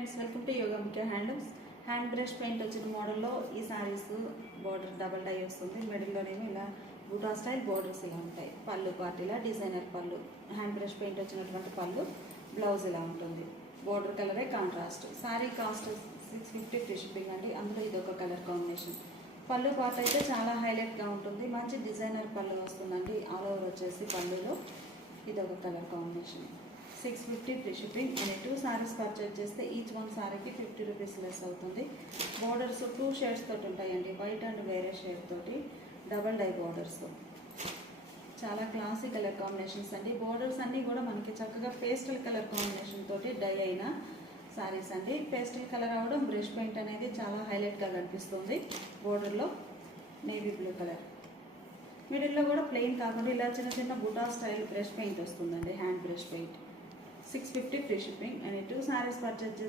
Friends, welcome to yoga ముఖ్య handlooms. Hand brush paint వచ్చిన మోడల్లో ఈ సారీస్ బార్డర్ డబల్ డై వస్తుంది. మిడిల్లోనేమో ఇలా బూటా స్టైల్ బార్డర్స్ ఇలా ఉంటాయి. పళ్ళు పార్టీలా డిజైనర్ పళ్ళు, హ్యాండ్ బ్రష్ పెయింట్ వచ్చినటువంటి పళ్ళు, బ్లౌజ్ ఇలా ఉంటుంది. బార్డర్ కలరే contrast. Sorry cost 650 free shipping అండి. అందులో ఇది ఒక కలర్ కాంబినేషన్. పళ్ళు పార్ట్ అయితే చాలా హైలైట్గా ఉంటుంది. మంచి డిజైనర్ పళ్ళు వస్తుందండి. ఆల్ ఓవర్ వచ్చేసి పళ్ళులో ఇది ఒక colour combination. 650 free shipping. And 2 saris purchase చేస్తే ఈచ్ వన్ సారీకి 50 రూపీస్ లెస్ అవుతుంది. బార్డర్స్ 2 షేడ్స్ తోటి ఉంటాయండి, వైట్ అండ్ వేరే షేడ్ తోటి డబల్ డై బార్డర్స్. చాలా క్లాసీ కలర్ కాంబినేషన్స్ అండి. బార్డర్స్ అన్నీ కూడా మనకి చక్కగా పేస్టల్ కలర్ కాంబినేషన్ తోటి డై అయిన సారీస్ అండి. పేస్టల్ కలర్ అవడం బ్రష్ పెయింట్ అనేది చాలా హైలైట్గా కనిపిస్తుంది. బోర్డర్లో నేవీ బ్లూ కలర్, మిడిల్లో కూడా ప్లెయిన్ కాకుండా ఇలా చిన్న చిన్న బుటా స్టైల్ బ్రష్ పెయింట్ వస్తుందండి. Hand brush paint 650 free shipping. And 2 saris purchase